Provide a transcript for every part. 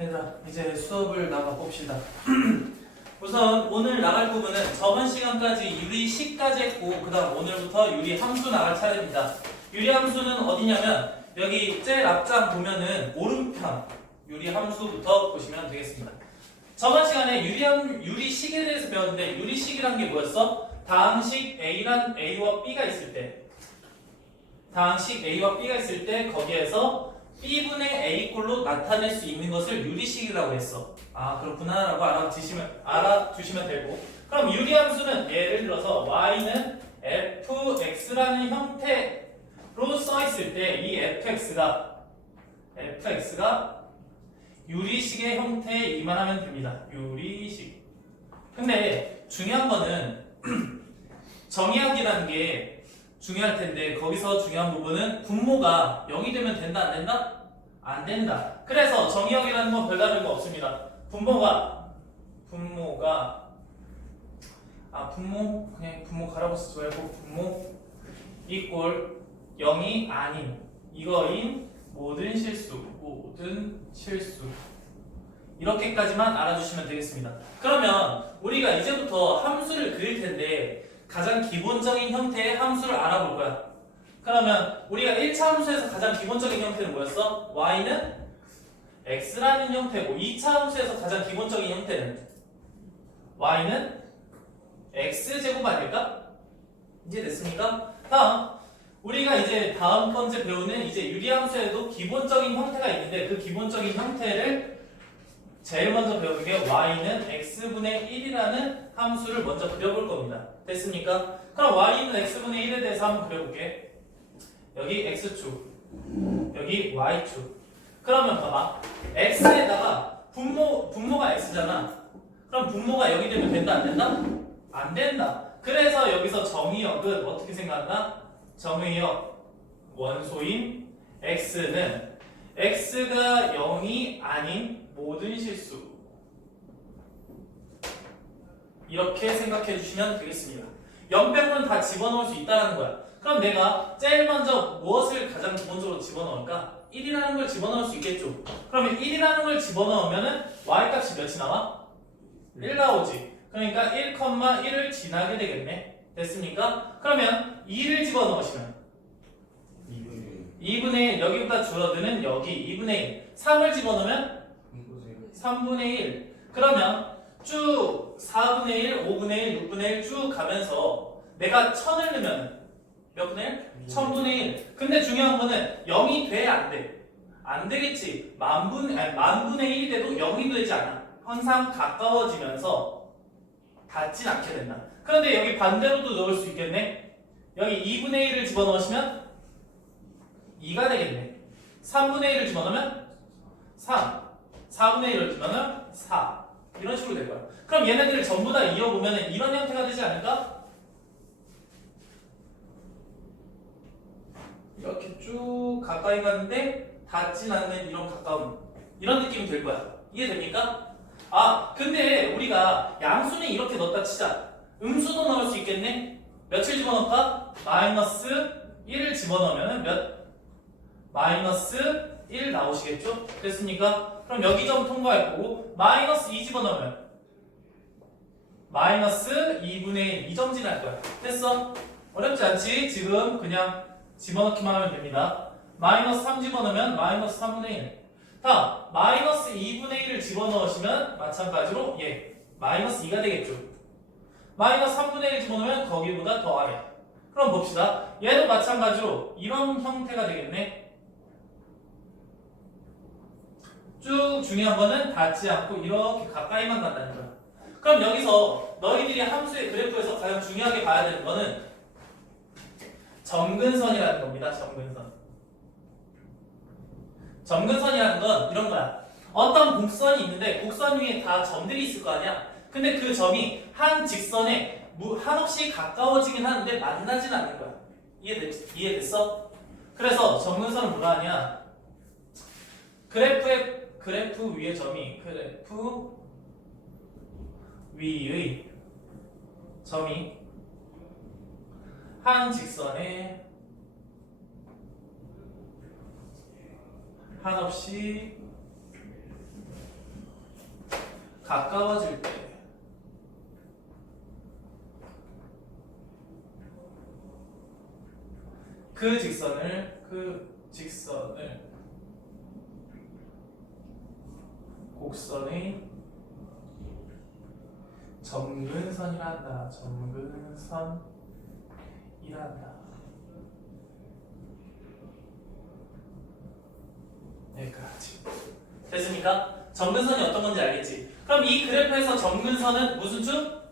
얘들아 이제 수업을 나가 봅시다. 우선 오늘 나갈 부분은 저번 시간까지 유리식까지 했고 그 다음 오늘부터 유리함수 나갈 차례입니다. 유리함수는 어디냐면 여기 제일 앞장 보면은 오른편 유리함수부터 보시면 되겠습니다. 저번 시간에 유리식에 대해서 배웠는데 유리식이란 게 뭐였어? 다항식 A와 B가 있을 때 다항식 A와 B가 있을 때 거기에서 B분의 A 꼴로 나타낼 수 있는 것을 유리식이라고 했어. 아 그렇구나 라고 알아두시면 되고, 그럼 유리함수는 예를 들어서 y는 fx라는 형태로 써있을 때 이 fx가 유리식의 형태이기만 하면 됩니다. 유리식. 근데 중요한 거는 정의하기라는 게 중요할 텐데 거기서 중요한 부분은 분모가 0이 되면 된다 안 된다? 안 된다. 그래서 정의역이라는 건 별다른 거 없습니다. 분모가 그냥 분모 가라고 쓰지 말고 분모 이꼴 0이 아닌 이거인 모든 실수 이렇게까지만 알아주시면 되겠습니다. 그러면 우리가 이제부터 함수를 그릴 텐데 가장 기본적인 형태의 함수를 알아볼 거야. 그러면 우리가 1차 함수에서 가장 기본적인 형태는 뭐였어? y는 x라는 형태고 2차 함수에서 가장 기본적인 형태는 y는 x제곱 아닐까? 이제 됐습니까? 다음 우리가 이제 다음 번째 배우는 이제 유리함수에도 기본적인 형태가 있는데 그 기본적인 형태를 제일 먼저 배우는 게 y는 x분의 1이라는 함수를 먼저 그려볼 겁니다. 됐습니까? 그럼 y는 x분의 1에 대해서 한번 그려볼게. 여기 x축, 여기 y축. 그러면 봐봐. x에다가 분모가 x잖아. 그럼 분모가 0이 되면 된다 안 된다? 안 된다. 그래서 여기서 정의역은 어떻게 생각한다? 정의역 원소인 x는 x가 0이 아닌 모든 실수 이렇게 생각해 주시면 되겠습니다. 연평은 다 집어넣을 수 있다는 거야. 그럼 내가 제일 먼저 무엇을 가장 기본적으로 집어넣을까? 1이라는 걸 집어넣을 수 있겠죠. 그러면 1이라는 걸 집어넣으면 y값이 몇이 나와? 1 나오지. 그러니까 1,1을 지나게 되겠네. 됐습니까? 그러면 2를 집어넣으시면 2분의 1, 여기보다 줄어드는 여기 2분의 1. 3을 집어넣으면 3분의 1. 그러면 쭉 4분의 1, 5분의 1, 6분의 1 쭉 가면서 내가 1000을 넣으면 몇 분의 1? 1000분의 1. 근데 중요한 거는 0이 돼? 안 돼? 안 되겠지. 만분의 1이 돼도 0이 되지 않아. 항상 가까워지면서 닿진 않게 된다. 그런데 여기 반대로도 넣을 수 있겠네. 여기 2분의 1을 집어넣으시면 2가 되겠네. 3분의 1을 집어넣으면 3. 4분의 1을 집어넣으면 4. 이런 식으로 될 거야. 그럼 얘네들을 전부 다 이어보면 이런 형태가 되지 않을까? 이렇게 쭉 가까이 가는데 닿진 않는 이런 가까움. 이런 느낌이 될 거야. 이해됩니까? 아, 근데 우리가 양수는 이렇게 넣었다 치자. 음수도 넣을 수 있겠네? 며칠 집어넣을까? 마이너스 1을 집어넣으면 몇? 마이너스 1 나오시겠죠? 됐습니까? 그럼 여기 점 통과할 거고 마이너스 2 집어넣으면 마이너스 2분의 1 이 점 지날 거야. 됐어? 어렵지 않지? 지금 그냥 집어넣기만 하면 됩니다. 마이너스 3 집어넣으면 마이너스 3분의 1. 다음 마이너스 2분의 1을 집어넣으시면 마찬가지로 마이너스 2가 되겠죠. 마이너스 3분의 1 집어넣으면 거기보다 더 아래. 그럼 봅시다. 얘도 마찬가지로 이런 형태가 되겠네. 쭉 중요한 거는 닿지 않고 이렇게 가까이만 간다는 거야. 그럼 여기서 너희들이 함수의 그래프에서 가장 중요하게 봐야 되는 거는 점근선이라는 겁니다. 점근선이라는 건 이런 거야. 어떤 곡선이 있는데 곡선 위에 다 점들이 있을 거 아니야. 근데 그 점이 한 직선에 한없이 가까워지긴 하는데 만나진 않는 거야. 이해됐어? 그래서 점근선은 뭐라 하냐? 그래프 위의 점이 그래프 위의 점이 한 직선에 한없이 가까워질 때 그 직선을 곡선의 점근선이라 한다. 점근선이라 한다. 여기까지. 됐습니까? 점근선이 어떤 건지 알겠지? 그럼 이 그래프에서 점근선은 무슨 축?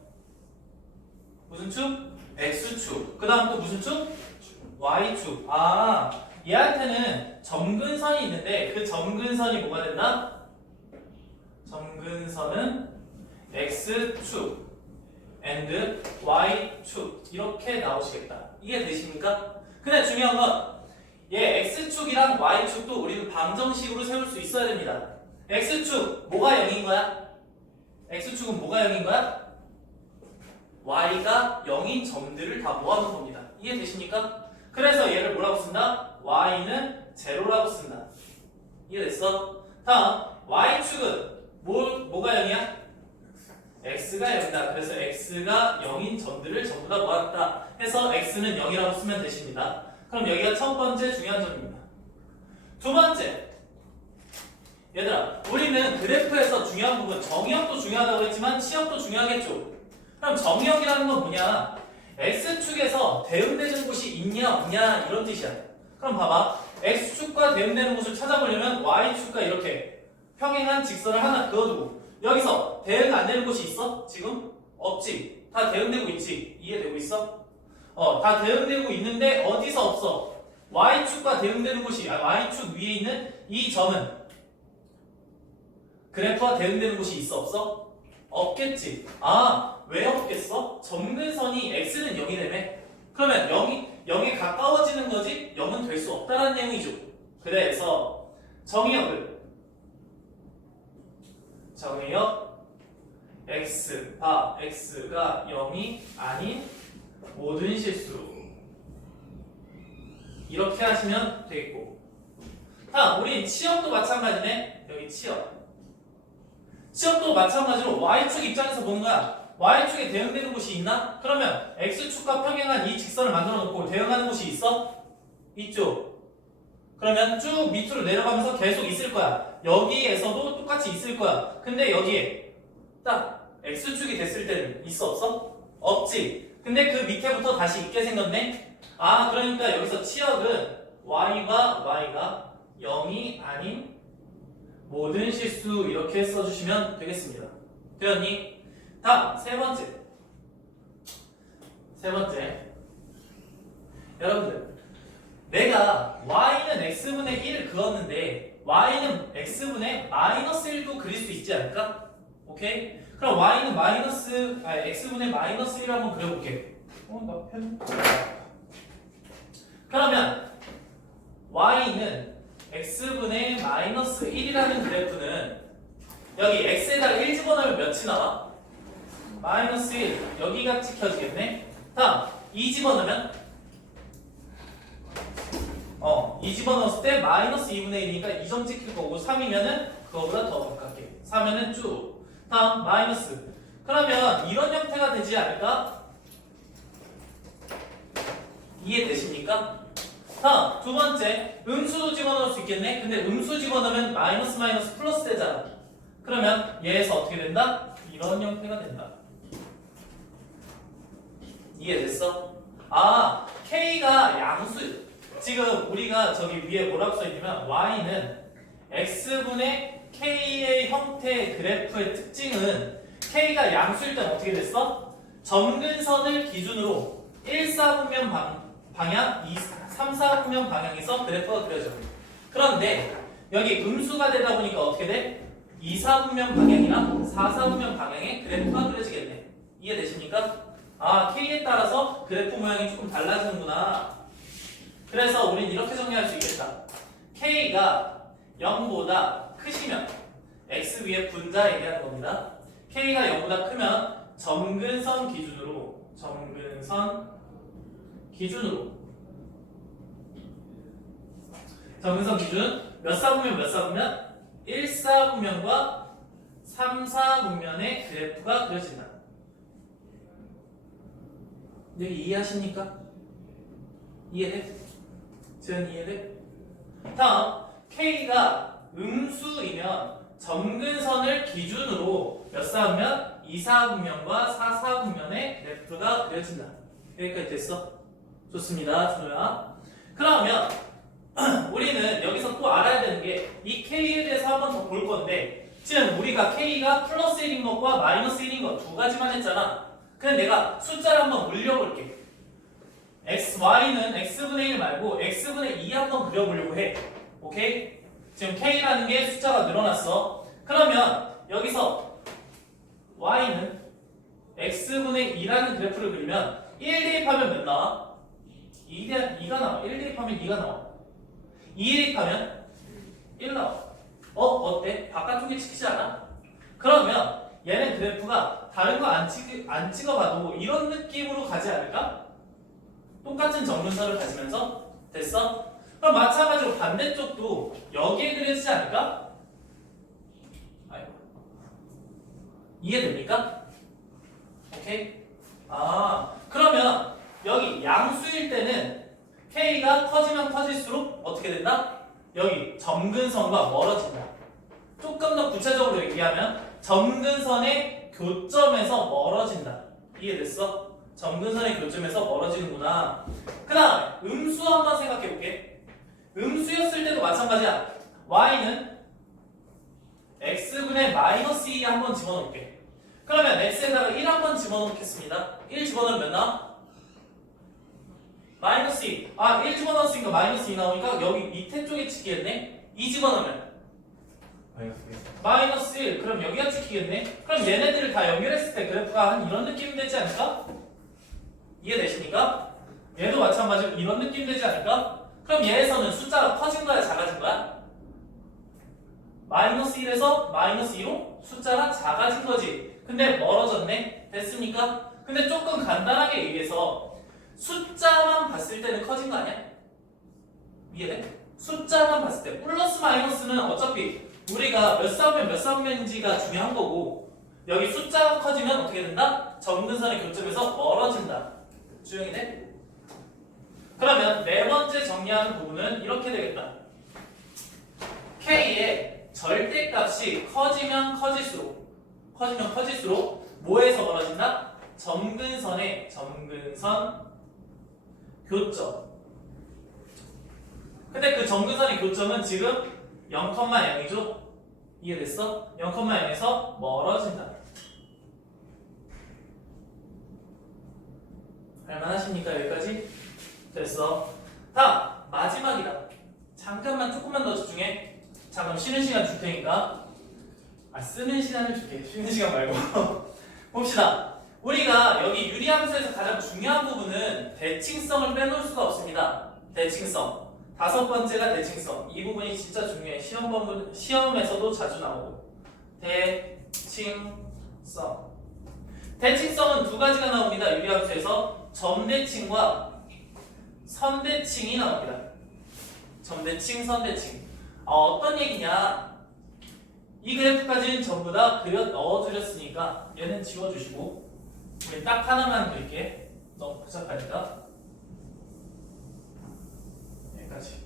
무슨 축? X축. 그 다음 또 무슨 축? Y축. 아, 얘한테는 점근선이 있는데 그 점근선이 뭐가 된다? 점근선은 X축 and Y축 이렇게 나오시겠다. 이게 되십니까? 근데 중요한 건 얘 X축이랑 Y축도 우리는 방정식으로 세울 수 있어야 됩니다. X축 뭐가 0인 거야? X축은 뭐가 0인 거야? Y가 0인 점들을 다 모아놓은 겁니다. 이해되십니까? 그래서 얘를 뭐라고 쓴다? Y는 제로라고 쓴다. 이해됐어? 다음 Y축은 뭐가 0이야? X가 0이다. 그래서 X가 0인 점들을 전부 다 모았다 해서 X는 0이라고 쓰면 되십니다. 그럼 여기가 첫 번째 중요한 점입니다. 두 번째, 얘들아, 우리는 그래프에서 중요한 부분, 정의역도 중요하다고 했지만 치역도 중요하겠죠. 그럼 정의역이라는 건 뭐냐? X축에서 대응되는 곳이 있냐 없냐 이런 뜻이야. 그럼 봐봐, X축과 대응되는 곳을 찾아보려면 Y축과 이렇게 평행한 직선을 하나 그어두고 여기서 대응 안 되는 곳이 있어? 지금? 없지. 다 대응되고 있지. 이해되고 있어? 다 대응되고 있는데 어디서 없어? Y축과 대응되는 곳이 Y축 위에 있는 이 점은 그래프와 대응되는 곳이 있어 없어? 없겠지. 아, 왜 없겠어? 점근선이 X는 0이라며? 그러면 0이 가까워지는 거지 0은 될 수 없다는 내용이죠. 그래서 정의역을 X가 0이 아닌 모든 실수 이렇게 하시면 되겠고, 다음 우린 치역도 마찬가지네. 여기 치역도 마찬가지로 Y축 입장에서 보는 거야. Y축에 대응되는 곳이 있나? 그러면 X축과 평행한 이 직선을 만들어 놓고 대응하는 곳이 있어? 있죠. 그러면 쭉 밑으로 내려가면서 계속 있을 거야. 여기에서도 똑같이 있을 거야. 근데 여기에 딱 X축이 됐을 때는 있어 없어? 없지. 근데 그 밑에부터 다시 있게 생겼네? 아, 그러니까 여기서 치역은 Y가 0이 아닌 모든 실수 이렇게 써주시면 되겠습니다. 되었니? 다음 세 번째 여러분들, 내가 Y는 X분의 1을 그었는데 Y는 X분의 마이너스 1도 그릴 수 있지 않을까? 오케이? 그럼 Y는 X분의 마이너스 1을 한번 그려볼게. 그러면 Y는 X분의 마이너스 1이라는 그래프는 여기 X에다가 1 집어넣으면 몇이 나와? 마이너스 1. 여기가 찍혀지겠네? 다음 2 집어넣으면 2 집어넣었을 때 마이너스 2분의 1이니까 2점 찍힐 거고 3이면은 그거보다 더 가깝게 4면은 쭉 다음 마이너스. 그러면 이런 형태가 되지 않을까? 이해되십니까? 다음 두 번째, 음수도 집어넣을 수 있겠네? 근데 음수 집어넣으면 마이너스 플러스 되잖아. 그러면 얘에서 어떻게 된다? 이런 형태가 된다. 이해됐어? 아, K가 양수. 지금 우리가 저기 위에 뭐라고 써있냐면 Y는 X분의 K의 형태의 그래프의 특징은 K가 양수일 땐 어떻게 됐어? 점근선을 기준으로 1, 4분면 방향, 2, 3, 4분면 방향에서 그래프가 그려져. 그런데 여기 음수가 되다 보니까 어떻게 돼? 2, 4분면 방향이랑 4, 4분면 방향의 그래프가 그려지겠네. 이해되십니까? 아, K에 따라서 그래프 모양이 조금 달라지는구나. 그래서 우린 이렇게 정리할 수 있겠다. K가 0보다 크시면 X 위에 분자 얘기하는 겁니다. K가 0보다 크면 점근선 기준으로 점근선 기준 몇 사분면 1사분면과 3, 4분면의 그래프가 그려진다. 여기 이해하십니까? 이해돼? 재현 이해돼? 다음 K가 음수이면 점근선을 기준으로 몇 사분면? 2, 4분면과 4, 4분면의 그래프가 그려진다. 여기까지 됐어? 좋습니다, 준호야. 그러면 우리는 여기서 또 알아야 되는 게 이 K에 대해서 한 번 더 볼 건데 지금 우리가 K가 플러스 1인 것과 마이너스 1인 것 두 가지만 했잖아. 그럼 내가 숫자를 한번 물려볼게. XY는 X분의 1 말고 X분의 2 한번 그려보려고 해. 오케이? 지금 K라는 게 숫자가 늘어났어. 그러면 여기서 Y는 X분의 2라는 그래프를 그리면 1 대입하면 몇 나와? 2가 나와. 1 대입하면 2가 나와. 2 대입하면 1 나와. 어때? 바깥쪽에 찍히지 않아? 그러면 얘는 그래프가 다른 거 안 찍어봐도 이런 느낌으로 가지 않을까? 똑같은 정근선을 가지면서 됐어? 그럼 마찬가지로 반대쪽도 여기에 그려지지 않을까? 아이고. 이해됩니까? 오케이? 그러면 여기 양수일 때는 K가 커지면 커질수록 어떻게 된다? 여기 점근선과 멀어진다. 조금 더 구체적으로 얘기하면 점근선의 교점에서 멀어진다. 이해됐어? 점근선의 교점에서 멀어지는구나. 그 다음에 음수 한번 생각해볼게. 음수였을 때도 마찬가지야. Y는 X분의 마이너스 2 한번 집어넣을게. 그러면 X에다가 1 한번 집어넣겠습니다. 1 집어넣으면 몇 나와? 마이너스 2. 1 집어넣었으니까 마이너스 2 나오니까 여기 밑에 쪽에 찍히겠네? 2 집어넣으면 마이너스 1. 그럼 여기가 찍히겠네? 그럼 얘네들을 다 연결했을 때 그래프가 한 이런 느낌 되지 않을까? 이해되십니까? 얘도 마찬가지로 이런 느낌 되지 않을까? 그럼 얘에서는 숫자가 커진 거야, 작아진 거야? 마이너스 1에서 마이너스 2로 숫자가 작아진 거지. 근데 멀어졌네? 됐습니까? 근데 조금 간단하게 얘기해서 숫자만 봤을 때는 커진 거 아니야? 이해돼? 숫자만 봤을 때 플러스 마이너스는 어차피 우리가 몇 사분면 몇 사분면인지가 중요한 거고 여기 숫자가 커지면 어떻게 된다? 점근선의 교점에서 멀어진다. 주영이 돼? 그러면 네 번째 정리하는 부분은 이렇게 되겠다. K의 절대값이 커지면 커질수록 뭐에서 멀어진다? 점근선의 점근선 교점. 근데 그 점근선의 교점은 지금 0,0이죠? 이해됐어? 0,0에서 멀어진다. 할만하십니까? 여기까지? 됐어. 다음 마지막이다. 잠깐만 조금만 더 집중해. 잠깐 쉬는 시간 줄 테니까. 쓰는 시간을 줄게. 쉬는 시간 말고. 봅시다. 우리가 여기 유리함수에서 가장 중요한 부분은 대칭성을 빼놓을 수가 없습니다. 대칭성. 다섯 번째가 대칭성. 이 부분이 진짜 중요해. 시험에서도 자주 나오고. 대칭성. 대칭성은 두 가지가 나옵니다. 유리함수에서 점대칭과 선대칭이 나옵니다. 점대칭, 선대칭. 어떤 얘기냐? 이 그래프까지는 전부 다 그려 넣어드렸으니까 얘는 지워주시고 우리 딱 하나만 그릴게. 너무 복잡하니까. 여기까지.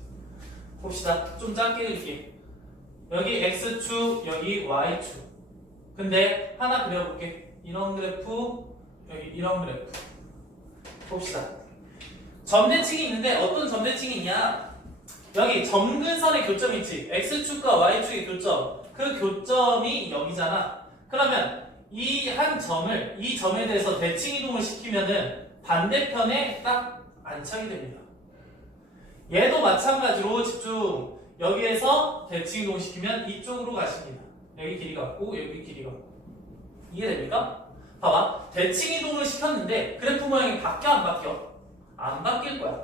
봅시다. 좀 짧게 그릴게. 여기 X축, 여기 Y축. 근데 하나 그려볼게. 이런 그래프, 여기 이런 그래프. 봅시다. 점대칭이 있는데 어떤 점대칭이 있냐? 여기 점근선의 교점이 있지. X축과 Y축의 교점. 그 교점이 여기잖아. 그러면 이 한 점을 이 점에 대해서 대칭 이동을 시키면은 반대편에 딱 안착이 됩니다. 얘도 마찬가지로 집중. 여기에서 대칭 이동 시키면 이쪽으로 가십니다. 여기 길이가 없고 여기 길이가 없고. 이해됩니까? 봐봐. 대칭 이동을 시켰는데 그래프 모양이 바뀌어 안 바뀌어? 안 바뀔 거야.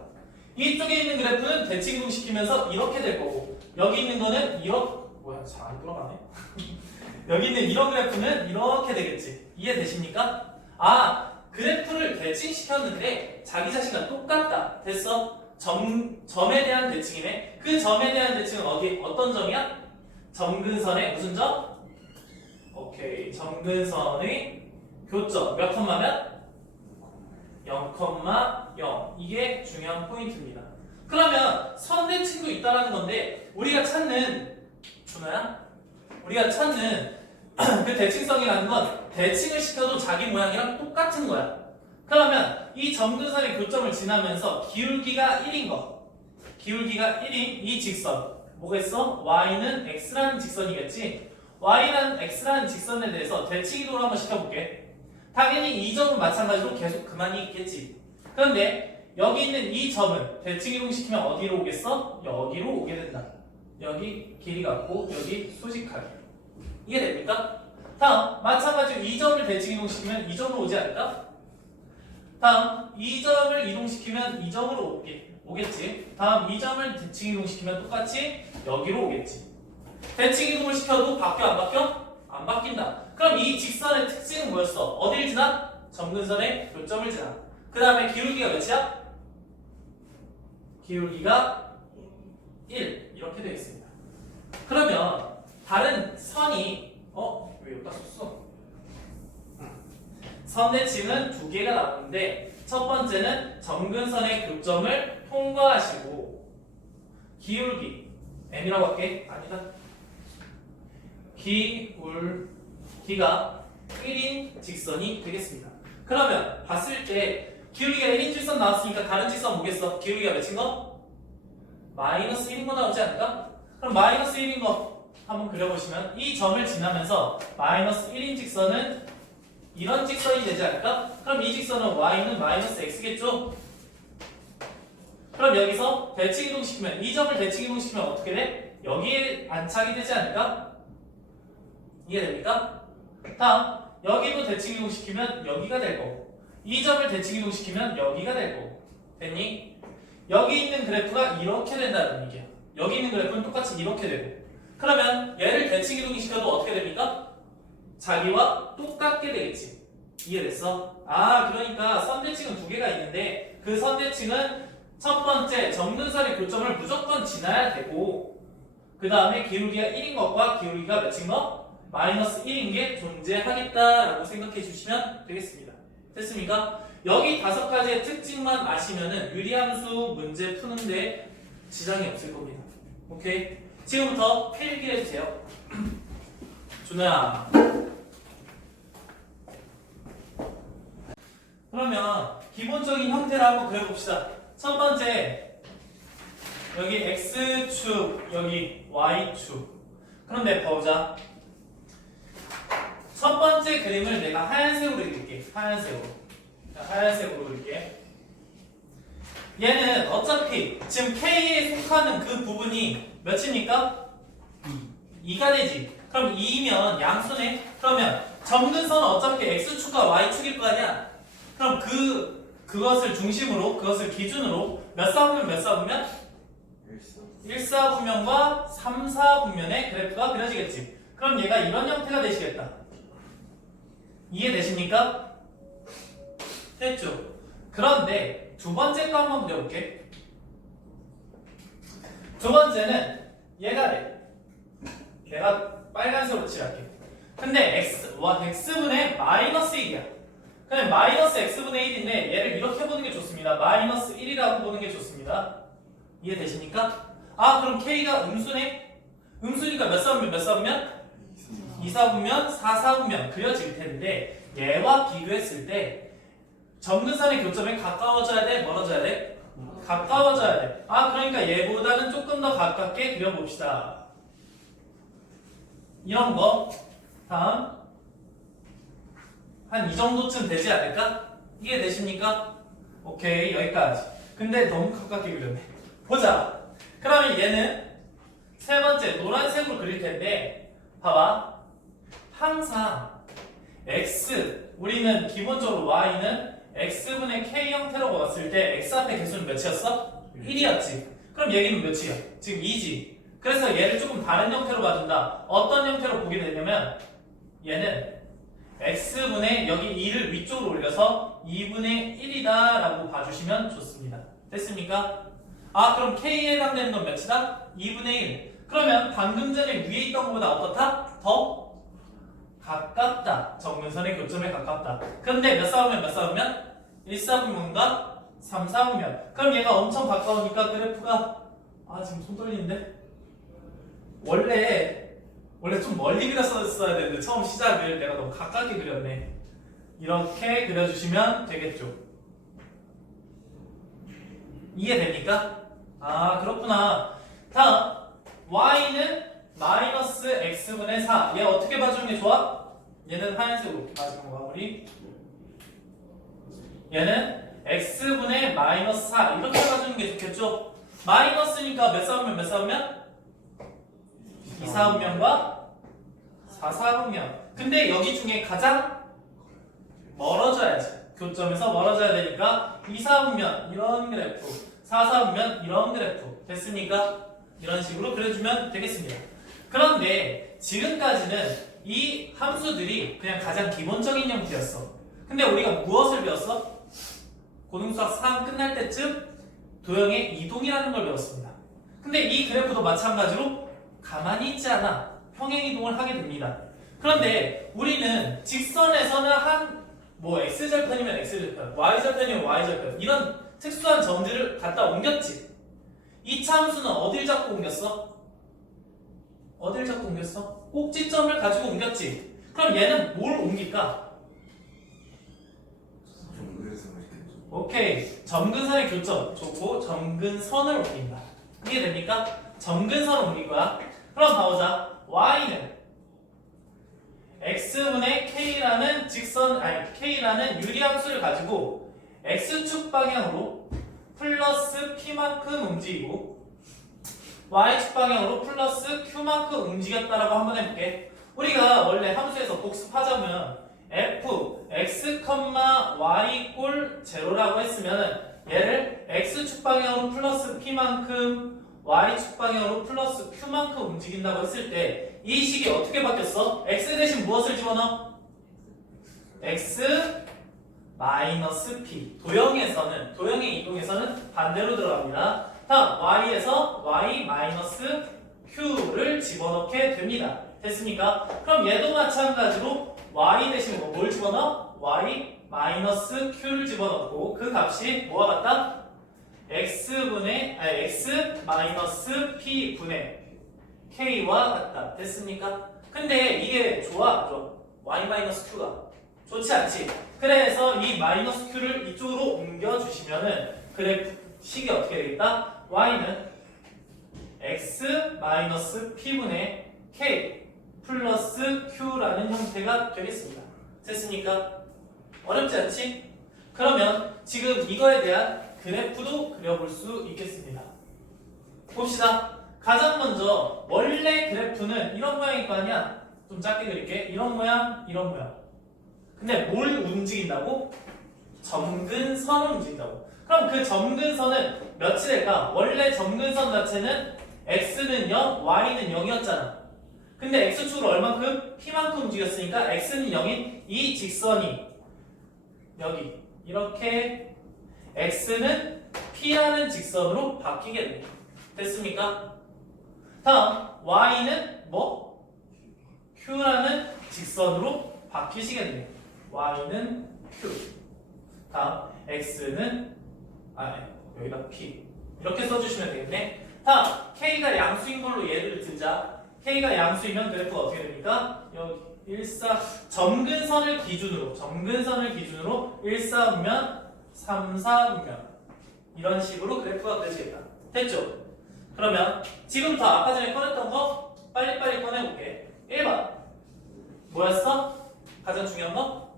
이쪽에 있는 그래프는 대칭 이동 시키면서 이렇게 될 거고 여기 있는 거는 이렇게 뭐야 잘 안 돌아가네. 여기 있는 이런 그래프는 이렇게 되겠지. 이해되십니까? 그래프를 대칭시켰는데 자기 자신과 똑같다. 됐어? 점에 대한 대칭이네. 그 점에 대한 대칭은 어떤 점이야? 점근선의 무슨 점? 오케이. 오케이. 점근선의 교점 몇 컴마면? 0,0 이게 중요한 포인트입니다. 그러면 선대칭도 있다라는 건데 우리가 찾는 준호야? 우리가 찾는 그 대칭성이라는 건 대칭을 시켜도 자기 모양이랑 똑같은 거야. 그러면 이 점근선의 교점을 지나면서 기울기가 1인 거, 기울기가 1인 이 직선 뭐가 있어? y는 x라는 직선이겠지? y는 x라는 직선에 대해서 대칭 이동을 한번 시켜볼게. 당연히 이 점은 마찬가지로 계속 그만이 있겠지. 그런데 여기 있는 이 점은 대칭 이동시키면 어디로 오겠어? 여기로 오게 된다. 여기 길이 같고 여기 수직하게. 이해됩니까? 다음 마찬가지로 이 점을 대칭 이동시키면 이 점으로 오지 않을까? 다음 이 점을 이동시키면 이 점으로 오겠지. 다음 이 점을 대칭 이동시키면 똑같이 여기로 오겠지. 대칭 이동을 시켜도 바뀌어 안 바뀌어? 안 바뀐다. 그럼 이 직선의 특징은 뭐였어? 어디를 지나? 점근선의 교점을 지나. 그 다음에 기울기가 몇이야? 기울기가 1 이렇게 되어 있습니다. 그러면 다른 선이 왜 여기다 썼어? 선대칭은 두 개가 나오는데 첫 번째는 점근선의 교점을 통과하시고 기울기 m이라고 할게. 아니다. 기울기가 1인 직선이 되겠습니다. 그러면 봤을 때 기울기가 1인 직선 나왔으니까 다른 직선 뭐겠어? 기울기가 몇인 거? 마이너스 1인 거 나오지 않을까? 그럼 마이너스 1인 거 한번 그려보시면 이 점을 지나면서 마이너스 1인 직선은 이런 직선이 되지 않을까? 그럼 이 직선은 y는 마이너스 x겠죠? 그럼 여기서 대칭 이동시키면 이 점을 대칭 이동시키면 어떻게 돼? 여기에 안착이 되지 않을까? 이해됩니까? 다음 여기도 대칭 이동시키면 여기가 될 거고 이 점을 대칭 이동시키면 여기가 될 거고 됐니? 여기 있는 그래프가 이렇게 된다는 얘기야. 여기 있는 그래프는 똑같이 이렇게 되고 그러면 얘를 대칭 이동시켜도 어떻게 됩니까? 자기와 똑같게 되겠지. 이해됐어? 그러니까 선대칭은 두 개가 있는데 그 선대칭은 첫 번째 점근선의 교점을 무조건 지나야 되고 그 다음에 기울기가 1인 것과 기울기가 몇인 거? 마이너스 1인 게 존재하겠다라고 생각해 주시면 되겠습니다. 됐습니까? 여기 5가지의 특징만 아시면은 유리함수 문제 푸는데 지장이 없을 겁니다. 오케이? 지금부터 필기해 주세요. 준호야. 그러면 기본적인 형태를 한번 그려봅시다. 첫 번째 여기 x축 여기 y축. 그런데 보자. 첫 번째 그림을 내가 하얀색으로 그릴게. 하얀색으로 그릴게. 얘는 어차피 지금 K에 속하는 그 부분이 몇입니까? 2가 되지. 그럼 2면 양수네. 그러면 점근선은 어차피 X축과 Y축일 거 아니야? 그럼 그것을 중심으로, 그것을 기준으로 몇 사분면 몇 사분면? 1사분면과 3사분면의 그래프가 그려지겠지. 그럼 얘가 이런 형태가 되시겠다. 이해되십니까? 됐죠? 그런데 두 번째 거 한번 그려볼게. 두 번째는 얘가 돼. 내가 빨간색으로 칠할게. 근데 x분의 마이너스 1이야. 그냥 마이너스 x분의 1인데 얘를 이렇게 보는 게 좋습니다. 마이너스 1이라고 보는 게 좋습니다. 이해되십니까? 그럼 k가 음수네? 음수니까 몇 사분면 몇 사분면? 2사분면 4사분면 그려질 텐데 얘와 비교했을 때 점근선의 교점에 가까워져야 돼? 멀어져야 돼? 가까워져야 돼. 그러니까 얘보다는 조금 더 가깝게 그려봅시다. 이런 거 다음 한 이 정도쯤 되지 않을까? 이해되십니까? 오케이 여기까지. 근데 너무 가깝게 그렸네. 보자. 그러면 얘는 세 번째 노란색으로 그릴 텐데 봐봐. 항상 x 우리는 기본적으로 y는 x분의 k 형태로 봤을 때 x 앞에 개수는 몇이었어? 1이었지. 그럼 얘기는 몇이야? 지금 2지. 그래서 얘를 조금 다른 형태로 봐준다. 어떤 형태로 보게 되냐면 얘는 x분의 여기 2를 위쪽으로 올려서 2분의 1이다 라고 봐주시면 좋습니다. 됐습니까? 그럼 k에 해당되는 건 몇이다? 2분의 1. 그러면 방금 전에 위에 있던 것보다 어떻다? 더 가깝다. 정근선의 교점에 가깝다. 근데 몇 싸우면 몇 싸우면? 1 싸우면과 3 싸우면. 그럼 얘가 엄청 가까우니까 그래프가 지금 손 떨리는데? 원래 좀 멀리 그렸어야 되는데 처음 시작을 내가 너무 가깝게 그렸네. 이렇게 그려주시면 되겠죠. 이해됩니까? 그렇구나. 다음 y는 마이너스 x분의 4. 얘 어떻게 봐주는 게 좋아? 얘는 하얀색으로 마지막 마무리. 얘는 x분의 마이너스 4 이렇게 봐주는 게 좋겠죠? 마이너스니까 몇 싸우면 몇 싸우면? 2 싸우면과 4 싸우면. 근데 여기 중에 가장 멀어져야지. 교점에서 멀어져야 되니까 2 싸우면 이런 그래프, 4 싸우면 이런 그래프. 됐습니까? 이런 식으로 그려주면 되겠습니다. 그런데 지금까지는 이 함수들이 그냥 가장 기본적인 형태였어. 근데 우리가 무엇을 배웠어? 고등수학 3 끝날 때쯤 도형의 이동이라는 걸 배웠습니다. 근데 이 그래프도 마찬가지로 가만히 있지 않아 평행 이동을 하게 됩니다. 그런데 우리는 직선에서는 x절편이면 x절편, y절편이면 y절편 이런 특수한 점들을 갖다 옮겼지. 2차 함수는 어딜 잡고 옮겼어? 어딜 잡고 옮겼어? 꼭지점을 가지고 옮겼지. 그럼 얘는 뭘 옮길까? 오케이. 점근선의 교점 좋고 점근선을 옮긴다. 이해됩니까? 점근선을 옮긴 거야. 그럼 봐보자. y는 x분의 k라는 k라는 유리함수를 가지고 x축 방향으로 플러스 p만큼 움직이고 y축 방향으로 플러스 q만큼 움직였다라고 한번 해볼게. 우리가 원래 함수에서 복습하자면 f x, y 꼴 제로라고 했으면 얘를 x축 방향으로 플러스 p만큼 y축 방향으로 플러스 q만큼 움직인다고 했을 때 이 식이 어떻게 바뀌었어? x 대신 무엇을 집어넣어? x 마이너스 p. 도형의 이동에서는 반대로 들어갑니다. 다음 y에서 y 마이너스 q를 집어넣게 됩니다. 됐습니까? 그럼 얘도 마찬가지로 y 대신 뭘 집어넣어? y 마이너스 q를 집어넣고 그 값이 뭐와 같다? x 마이너스 p 분의 k와 같다. 됐습니까? 근데 이게 좋아? y 마이너스 q가 좋지 않지? 그래서 이 마이너스 q를 이쪽으로 옮겨주시면은 그래프 식이 어떻게 되겠다? y는 x 마이너스 p분의 k 플러스 q라는 형태가 되겠습니다. 됐습니까? 어렵지 않지? 그러면 지금 이거에 대한 그래프도 그려볼 수 있겠습니다. 봅시다. 가장 먼저 원래 그래프는 이런 모양일 거 아니야? 좀 작게 그릴게. 이런 모양, 이런 모양. 근데 뭘 움직인다고? 점근선을 움직인다고. 그럼 그 점근선은 몇이 될까? 원래 점근선 자체는 x는 0, y는 0이었잖아. 근데 x축으로 얼만큼? p만큼 움직였으니까 x는 0인 이 직선이 여기 이렇게 x는 p라는 직선으로 바뀌겠네. 됐습니까? 다음 y는 뭐? q라는 직선으로 바뀌시겠네. y는 q. 다음 x는 여기다 p. 이렇게 써주시면 되겠네. 다음 k가 양수인 걸로 예를 들자. k가 양수이면 그래프가 어떻게 됩니까? 여기 점근선을 기준으로 1, 4분면 3, 4분면 이런 식으로 그래프가 그려지겠다. 됐죠? 그러면 지금부터 아까 전에 꺼냈던 거 빨리빨리 꺼내볼게. 1번 뭐였어? 가장 중요한 거?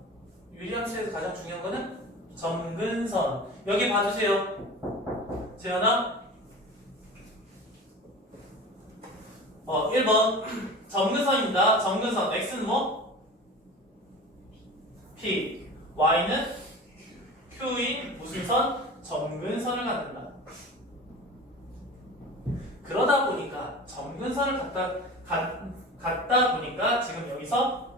유리함수에서 가장 중요한 거는 점근선. 여기 봐주세요. 재현아 1번 점근선입니다. 점근선 x는 뭐? p y는 q인 무슨 선? 점근선을 갖는다. 그러다 보니까 점근선을 갖다 보니까 지금 여기서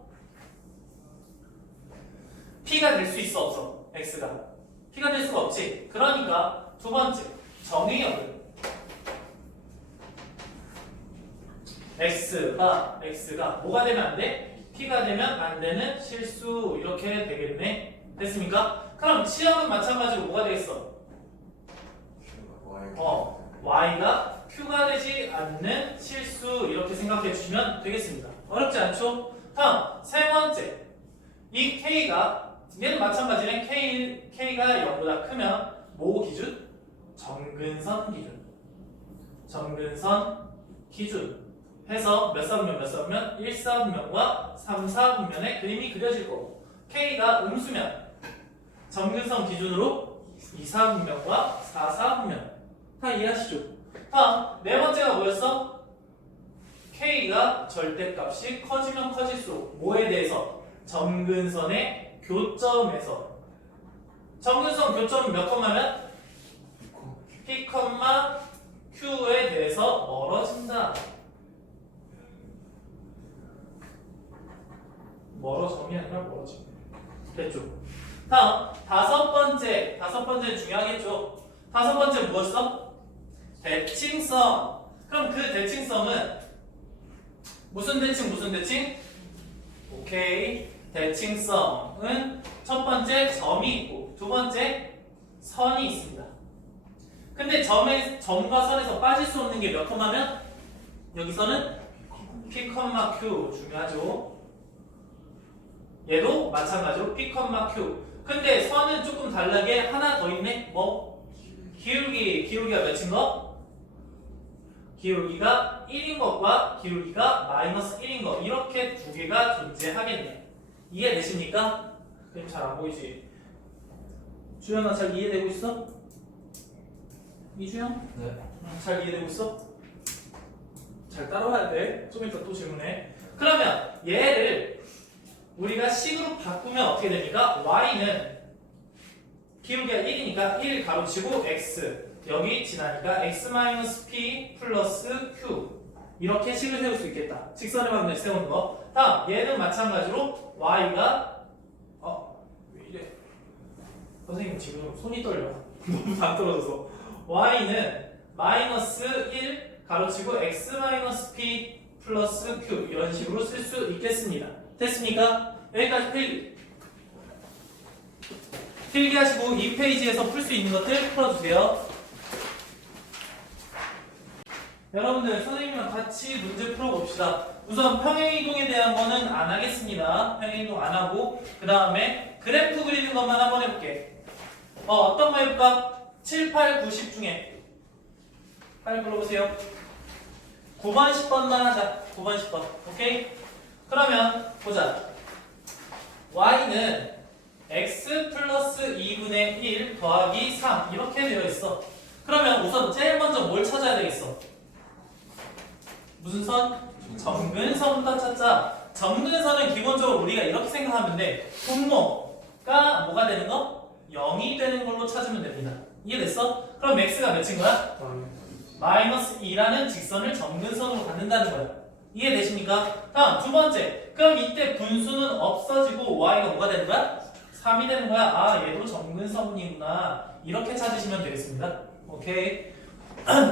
p가 될 수 있어 없어? x가 p가 될 수가 없지. 그러니까 두 번째 정의역은 x가 뭐가 되면 안 돼? P가 되면 안 되는 실수 이렇게 되겠네. 됐습니까? 그럼 시험은 마찬가지로 뭐가 되겠어? Y가 Q가 되지 않는 실수 이렇게 생각해 주시면 되겠습니다. 어렵지 않죠? 다음 세 번째 이 K가 얘는 마찬가지네. K가 0보다 크면 뭐 기준? 점근선 기준. 점근선 기준 해서 몇 사분면 몇 사분면? 1사분면과 3사분면의 그림이 그려질 거고 K가 음수면 점근선 기준으로 2사분면과 4사분면 다 이해하시죠? 다음 네 번째가 뭐였어? K가 절대값이 커지면 커질수록 뭐에 대해서? 점근선의 교점에서 점근선 교점이 몇 콤마면? P, Q에 대해서 멀어진다. 멀어점이 아니라 멀어짐. 됐죠? 다음 다섯 번째 중요하겠죠? 다섯 번째 뭐였어? 대칭성. 그럼 그 대칭성은 무슨 대칭? 오케이. 대칭성은 첫 번째 점이 있고 두 번째 선이 있습니다. 근데 점과 선에서 빠질 수 없는 게 몇 콤마면? 여기서는 P, Q 중요하죠. 얘도 마찬가지로 P, Q. 근데 선은 조금 다르게 하나 더 있네. 뭐? 기울기가 몇인 거? 기울기가 1인 것과 기울기가 마이너스 1인 것 이렇게 두 개가 존재하겠네. 이해되십니까? 그럼 잘 안 보이지? 주현아 잘 이해되고 있어? 이주영? 네. 잘 이해되고 있어? 잘 따라와야 돼. 좀 이따 또 질문해. 그러면 얘를 우리가 식으로 바꾸면 어떻게 됩니까? y는 기울기가 1이니까 1 가로치고 x 여기 지나니까 x-p 플러스 q 이렇게 식을 세울 수 있겠다. 직선의 방정을 세우는 거. 다음 얘는 마찬가지로 y가 왜 이래? 선생님 지금 손이 떨려. 너무 다 떨어져서. y는 마이너스 1 가로치고 x-p 플러스 q 이런 식으로 쓸 수 있겠습니다. 됐습니까? 여기까지 필기하시고 이 페이지에서 풀 수 있는 것들 풀어주세요. 여러분들 선생님이랑 같이 문제 풀어봅시다. 우선 평행이동에 대한 거는 안 하겠습니다. 평행이동 안 하고 그 다음에 그래프 그리는 것만 한번 해볼게. 어떤 거 해볼까? 7, 8, 9, 10 중에 빨리 불러보세요. 9번, 10번만 하자. 9번, 10번. 오케이? 그러면 보자. y는 x 플러스 2분의 1 더하기 3 이렇게 되어 있어. 그러면 우선 제일 먼저 뭘 찾아야 되겠어? 무슨 선? 점근선부터 찾자. 점근선은 기본적으로 우리가 이렇게 생각하면 돼. 분모가 뭐가 되는 거? 0이 되는 걸로 찾으면 됩니다. 이해됐어? 그럼 x가 몇인 거야? 마이너스 2라는 직선을 점근선으로 갖는다는 거야. 이해되십니까? 다음 두 번째. 그럼 이때 분수는 없어지고 y가 뭐가 되는 거야? 3이 되는 거야. 아 얘도 점근선이구나. 이렇게 찾으시면 되겠습니다. 오케이.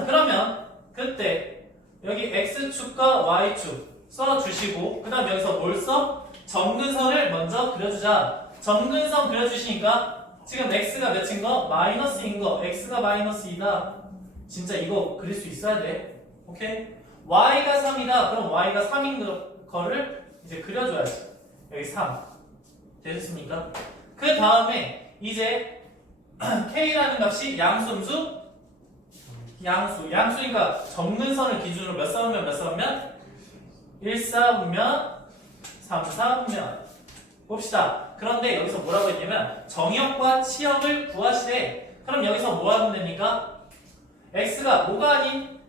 그러면 그때 여기 x축과 y축 써주시고 그 다음 여기서 뭘 써? 점근선을 먼저 그려주자. 점근선 그려주시니까 지금 x가 몇인 거? 마이너스인 거. x가 마이너스 2다. 진짜 이거 그릴 수 있어야 돼. 오케이? y가 3이다. 그럼 y가 3인 거를 이제 그려줘야지. 여기 3. 되셨습니까? 그 다음에 이제 k라는 값이 양수음수? 양수니까 점근선을 기준으로 몇 사분면 몇 사분면? 1사분면 3사분면 봅시다. 그런데 여기서 뭐라고 했냐면 정역과 치역을 구하시래. 그럼 여기서 뭐 하면 됩니까? x가 뭐가 아닌?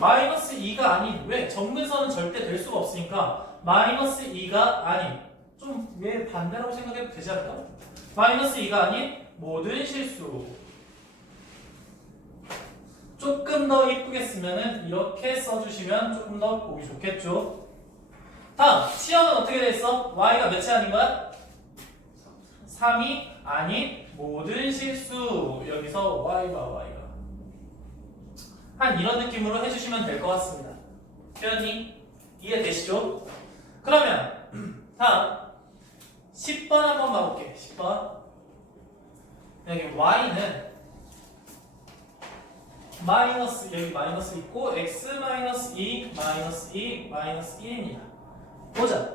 마이너스 2가 아닌. 왜? 점근선은 절대 될 수가 없으니까 마이너스 2가 아닌. 좀 왜 반대라고 생각해도 되지 않을까? 마이너스 2가 아닌 모든 실수. 조금 더 이쁘게 쓰면은 이렇게 써주시면 조금 더 보기 좋겠죠. 다음 치역은 어떻게 됐어? y가 몇이 아닌 거야? 3이 아닌 모든 실수. 여기서 y가 한 이런 느낌으로 해주시면 될 것 같습니다. 표현이 이해되시죠? 그러면 다음 10번 한번 봐볼게. 10번 여기 y는 마이너스 여기 마이너스 있고 x 마이너스 2 마이너스 2 마이너스 1입니다. 보자.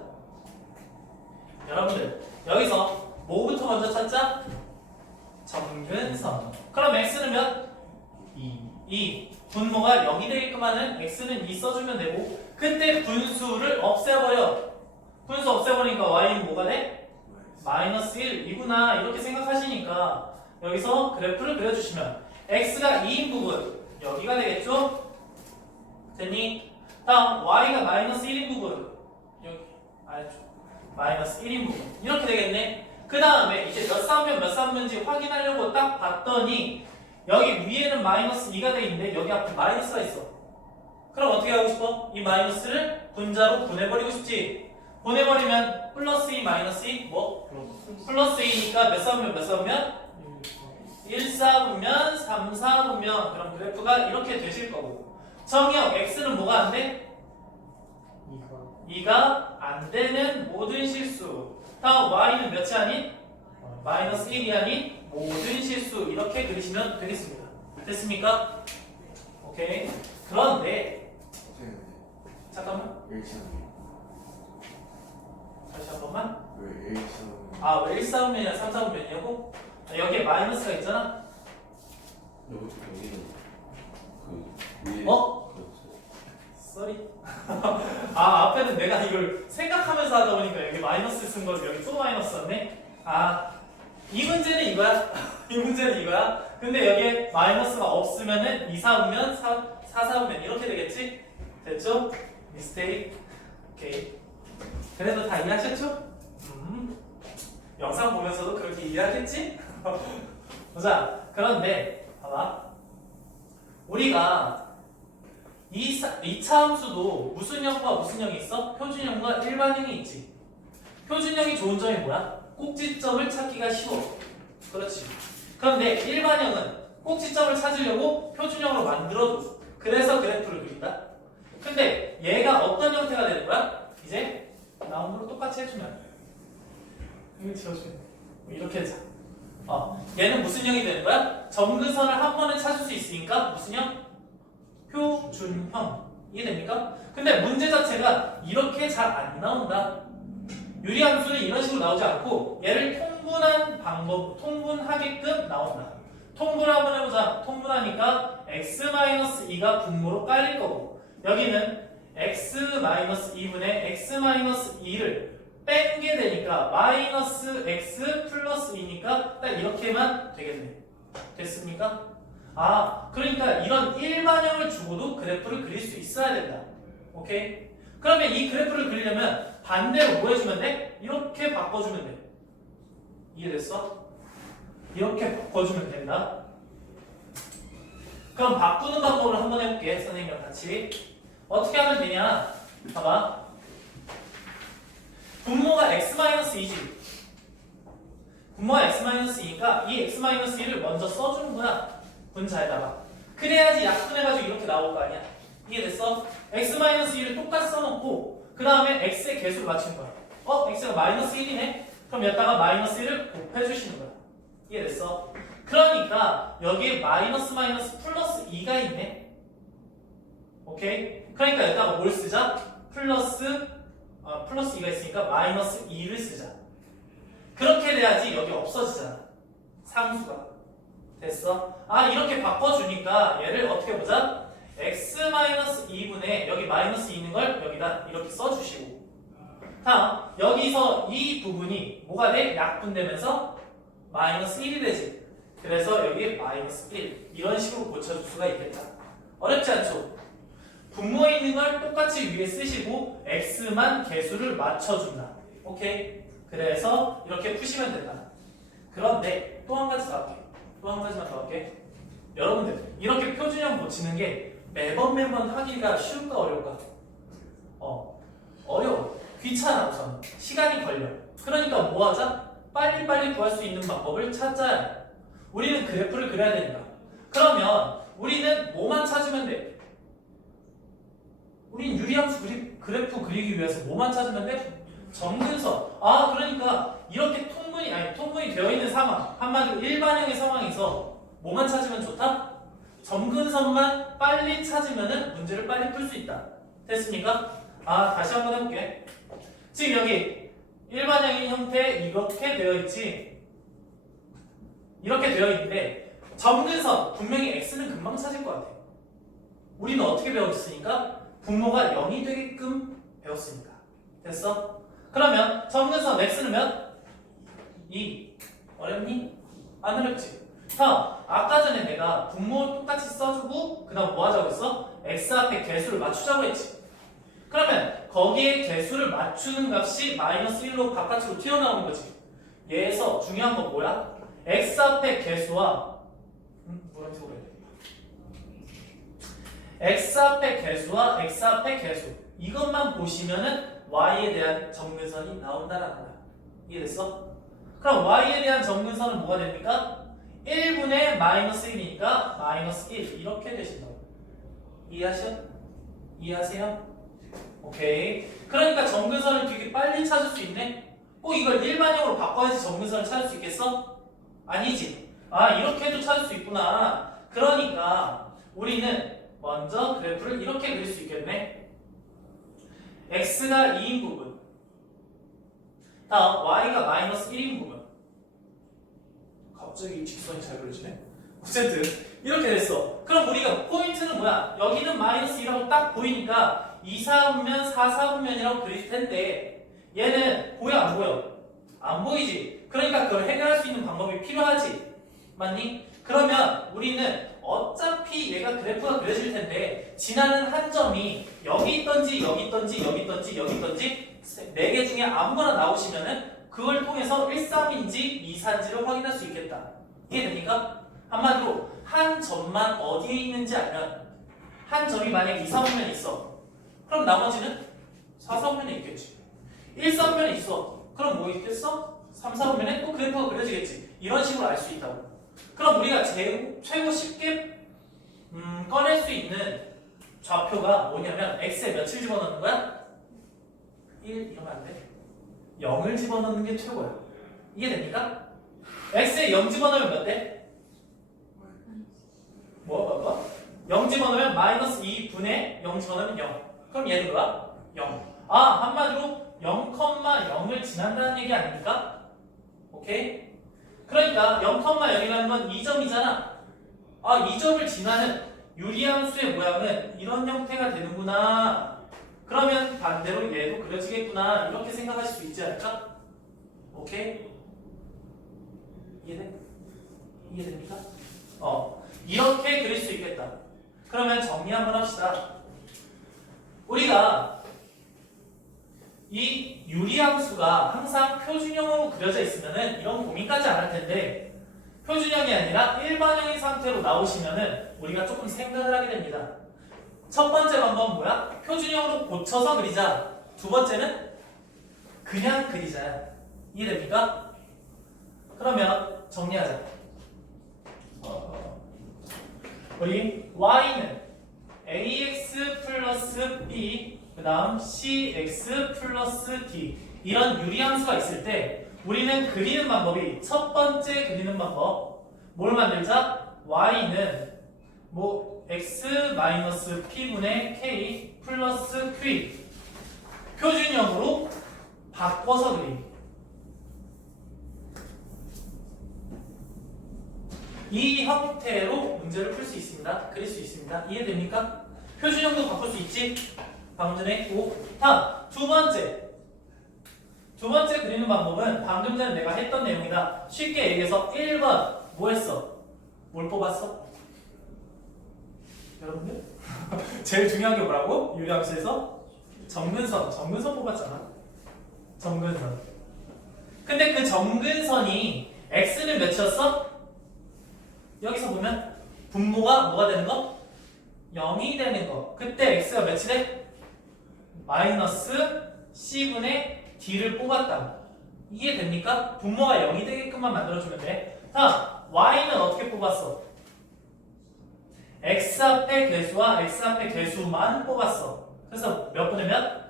여러분들 여기서 뭐부터 먼저 찾자? 점근선. 그럼 x는 몇? 2. 분모가 여기 되게끔 하는 x는 2 써주면 되고 그때 분수를 없애버려. 분수 없애버리니까 y는 뭐가 돼? 마이너스 1이구나 이렇게 생각하시니까 여기서 그래프를 그려주시면 x가 2인 부분 여기가 되겠죠? 됐니? 다음 y가 마이너스 1인 부분 여기 아래쪽 마이너스 1인 부분 이렇게 되겠네. 그 다음에 이제 몇 싸우면 몇 싸우는지 확인하려고 딱 봤더니 여기 위에는 마이너스 2가 돼 있는데 여기 앞에 마이너스가 있어. 그럼 어떻게 하고 싶어? 이 마이너스를 분자로 보내버리고 싶지. 보내버리면 플러스 2 마이너스 2 뭐? 플러스 2니까 몇 싸우면 몇 싸우면? 1 싸우면 3 싸우면 그럼 그래프가 이렇게 되실 거고 정의역 x는 뭐가 안 돼? 2가 안 되는 모든 실수. 다음 y는 몇이 아닌? 마이너스 1이 아닌 모든 실수 이렇게 그리시면 되겠습니다. 됐습니까? 오케이. 그런데 잠깐만 다시 한 번만. 왜 1 싸우면이야 3 싸우면이냐고? 여기에 마이너스가 있잖아. 여기는 그 위에 쏘리. 앞에는 내가 이걸 생각하면서 하다 보니까 여기 마이너스 쓴 걸 여기 또 마이너스 썼네. 이 문제는 이거야. 이 문제는 이거야. 근데 여기에 마이너스가 없으면은 2 사오면 4 사오면 이렇게 되겠지? 됐죠? 미스테이크. 오케이. 그래도 다 이해하셨죠? 영상 보면서도 그렇게 이해하겠지? 보자. 그런데 봐봐. 우리가 이 차함수도 무슨 형과 무슨 형이 있어? 표준형과 일반형이 있지. 표준형이 좋은 점이 뭐야? 꼭지점을 찾기가 쉬워. 그렇지. 그런데 일반형은 꼭지점을 찾으려고 표준형으로 만들어줘. 그래서 그래프를 그린다. 근데 얘가 어떤 형태가 되는 거야? 이제 나온 거로 똑같이 해주면 이거 지워주면 이렇게 하자. 얘는 무슨 형이 되는 거야? 점근선을 한 번에 찾을 수 있으니까 무슨 형? 표준형. 이해됩니까? 근데 문제 자체가 이렇게 잘 안 나온다. 유리함수는 이런 식으로 나오지 않고 얘를 통분한 방법, 통분하게끔 나온다. 통분 한번 해보자. 통분하니까 x-2가 분모로 깔릴 거고 여기는 x-2분의 x-2를 뺀게 되니까 마이너스 x 플러스 2니까 딱 이렇게만 되겠네. 됐습니까? 그러니까 이런 일반형을 주고도 그래프를 그릴 수 있어야 된다. 오케이? 그러면 이 그래프를 그리려면 반대로 뭐 해주면 돼? 이렇게 바꿔주면 돼. 이해됐어? 이렇게 바꿔주면 된다. 그럼 바꾸는 방법을 한번 해볼게. 선생님이랑 같이. 어떻게 하면 되냐? 봐봐. 분모가 x-2지. 분모가 x-2니까 이 x-2를 먼저 써주는 거야. 분자에다가. 그래야지 약분해가지고 이렇게 나올 거 아니야. 이해됐어? x-2를 똑같이 써놓고 그 다음에 x의 개수를 맞추는 거야. x가 마이너스 1이네? 그럼 여기다가 마이너스 1을 곱해주시는 거야. 이해됐어? 그러니까 여기에 마이너스 플러스 2가 있네. 오케이? 그러니까 여기다가 뭘 쓰자? 플러스 2가 있으니까 마이너스 2를 쓰자. 그렇게 돼야지 여기 없어지잖아. 상수가. 됐어? 이렇게 바꿔주니까 얘를 어떻게 보자? x-2분의 여기 마이너스 2 있는 걸 여기다 이렇게 써주시고 다음 여기서 이 부분이 뭐가 돼? 약분되면서 마이너스 1이 되지. 그래서 여기 마이너스 1 이런 식으로 고쳐줄 수가 있겠다. 어렵지 않죠? 분모에 있는 걸 똑같이 위에 쓰시고 x만 개수를 맞춰준다. 오케이? 그래서 이렇게 푸시면 된다. 그런데 또 한 가지 더 할게. 또 한 가지만 더 할게. 여러분들 이렇게 표준형 고치는 게 매번 하기가 쉬울까 어려울까? 어려워. 귀찮아 우선. 시간이 걸려. 그러니까 뭐 하자? 빨리빨리 구할 수 있는 방법을 찾아야 해. 우리는 그래프를 그려야 된다. 그러면 우리는 뭐만 찾으면 돼? 우린 유리함수 그래프 그리기 위해서 뭐만 찾으면 돼? 정근선. 아, 그러니까 이렇게 통분이 되어 있는 상황, 한마디로 일반형의 상황에서 뭐만 찾으면 좋다? 점근선만 빨리 찾으면은 문제를 빨리 풀 수 있다. 됐습니까? 아, 다시 한번 해볼게. 지금 여기 일반형의 형태 이렇게 되어 있지. 이렇게 되어 있는데 점근선 분명히 x는 금방 찾을 것 같아. 우리는 어떻게 배웠으니까 분모가 0이 되게끔 배웠으니까. 됐어? 그러면 점근선 x는 몇? 2. 어렵니? 안 어렵지? 자, 아까 전에 내가 분모 똑같이 써주고 그 다음 뭐 하자고 했어? x 앞에 개수를 맞추자고 했지. 그러면 거기에 개수를 맞추는 값이 마이너스 1로 바깥으로 튀어나오는 거지. 얘에서 중요한 건 뭐야? x 앞에 개수와 노란색으로 해야 돼. x 앞에 개수와 x 앞에 개수 이것만 보시면은 y에 대한 점근선이 나온다라는 거야. 이해됐어? 그럼 y에 대한 점근선은 뭐가 됩니까? 1분의 마이너스 1이니까 마이너스 1 이렇게 되신다고. 이해하세요? 오케이. 그러니까 점근선을 되게 빨리 찾을 수 있네? 꼭 이걸 일반형으로 바꿔야지 점근선을 찾을 수 있겠어? 아니지. 아, 이렇게 해도 찾을 수 있구나. 그러니까 우리는 먼저 그래프를 이렇게 그릴 수 있겠네. x가 2인 부분, 다음 y가 마이너스 1인 부분. 갑자기 직선이 잘 그려지네. 어쨌든 이렇게 됐어. 그럼 우리가 포인트는 뭐야? 여기는 마이너스 2라고 딱 보이니까 2, 4분면, 4, 4분면이라고 그릴 텐데 얘는 보여 안 보여? 안 보이지. 그러니까 그걸 해결할 수 있는 방법이 필요하지. 맞니? 그러면 우리는 어차피 얘가 그래프가 그려질 텐데 지나는 한 점이 여기 있던지 여기 있던지 여기 있던지 여기 있던지 4개 중에 아무거나 나오시면은 그걸 통해서 1,3인지 2,4인지를 확인할 수 있겠다. 이해됩니까? 한마디로 한 점만 어디에 있는지 알면 한 점이 만약에 2, 3분면에 있어. 그럼 나머지는 4, 4분면에 있겠지. 1, 3분면에 있어. 그럼 뭐 있겠어? 3, 4분면에 또 그래프가 그려지겠지. 이런 식으로 알 수 있다고. 그럼 우리가 최고 쉽게 꺼낼 수 있는 좌표가 뭐냐면 x에 몇을 집어넣는 거야? 1 이러면 안 돼. 0을 집어넣는 게 최고야. 이해됩니까? x에 0 집어넣으면 몇 돼? 뭐? 0 집어넣으면 마이너스 2분의 0 집어넣으면 0. 그럼 얘는 뭐야? 0. 아, 한마디로 0,0을 지난다는 얘기 아닙니까? 오케이? 그러니까 0,0이라는 건 2점이잖아. 아, 2점을 지나는 유리함수의 모양은 이런 형태가 되는구나. 그러면 반대로 얘도 그려지겠구나. 이렇게 생각하실 수 있지 않을까? 오케이? 이해됩니까? 이렇게 그릴 수 있겠다. 그러면 정리 한번 합시다. 우리가 이 유리함수가 항상 표준형으로 그려져 있으면은 이런 고민까지 안 할 텐데 표준형이 아니라 일반형의 상태로 나오시면은 우리가 조금 생각을 하게 됩니다. 첫 번째 방법은 뭐야? 표준형으로 고쳐서 그리자. 두 번째는 그냥 그리자. 이해됩니까? 그러면 정리하자. 우리 y는 ax 플러스 b 그 다음 cx 플러스 d 이런 유리함수가 있을 때 우리는 그리는 방법이 첫 번째 그리는 방법 뭘 만들자? y는 뭐 x 마이너스 p분의 k 플러스 q 표준형으로 바꿔서 그리기. 이 형태로 문제를 풀 수 있습니다. 그릴 수 있습니다. 이해됩니까? 표준형도 바꿀 수 있지? 방금 전에 했고. 다음 두 번째 그리는 방법은 방금 전에 내가 했던 내용이다. 쉽게 얘기해서 1번 뭐 했어? 뭘 뽑았어? 여러분들? 제일 중요한 게 뭐라고? 유리함수에서? 정근선 뽑았잖아. 정근선. 근데 그 정근선이 x는 몇이었어? 여기서 보면 분모가 뭐가 되는 거? 0이 되는 거. 그때 x가 몇이 돼? 마이너스 c분의 d를 뽑았다. 이해됩니까? 분모가 0이 되게끔만 만들어주면 돼. 자, y는 어떻게 뽑았어? x 앞에 개수와 x 앞에 개수만 뽑았어. 그래서 몇 분의 몇?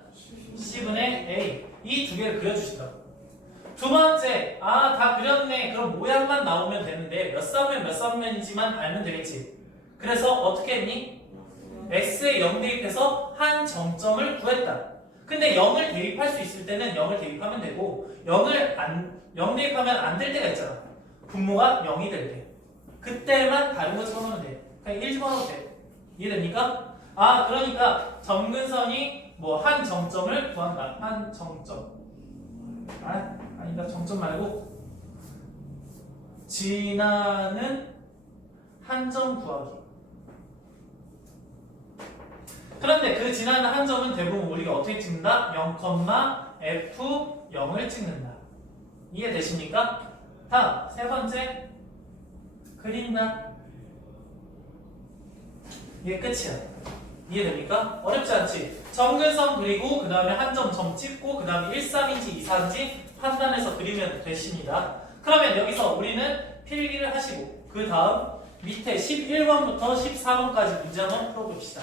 C분의 A. 이 두 개를 그려주신다고. 두 번째, 다 그렸네. 그럼 모양만 나오면 되는데 몇 쌍면 몇 쌍면인지만 알면 되겠지. 그래서 어떻게 했니? x에 0 대입해서 한 정점을 구했다. 근데 0을 대입할 수 있을 때는 0을 대입하면 되고 0 대입하면 안 될 때가 있잖아. 분모가 0이 될 때. 그때만 다른 거 쳐놓으면 돼. 그냥 1 집어넣어도 돼. 이해됩니까? 그러니까 점근선이 뭐 한 정점을 구한다. 한 정점. 아니다. 정점 말고 지나는 한 점 구하기. 그런데 그 지나는 한 점은 대부분 우리가 어떻게 찍는다? 0,f0을 찍는다. 이해되십니까? 다음 세 번째 그린다. 이게 끝이야. 이해됩니까? 어렵지 않지? 점근선 그리고 그 다음에 한 점 점 찍고 그 다음에 1,3인지 2,4인지 판단해서 그리면 되십니다. 그러면 여기서 우리는 필기를 하시고 그 다음 밑에 11번부터 14번까지 문제 한번 풀어봅시다.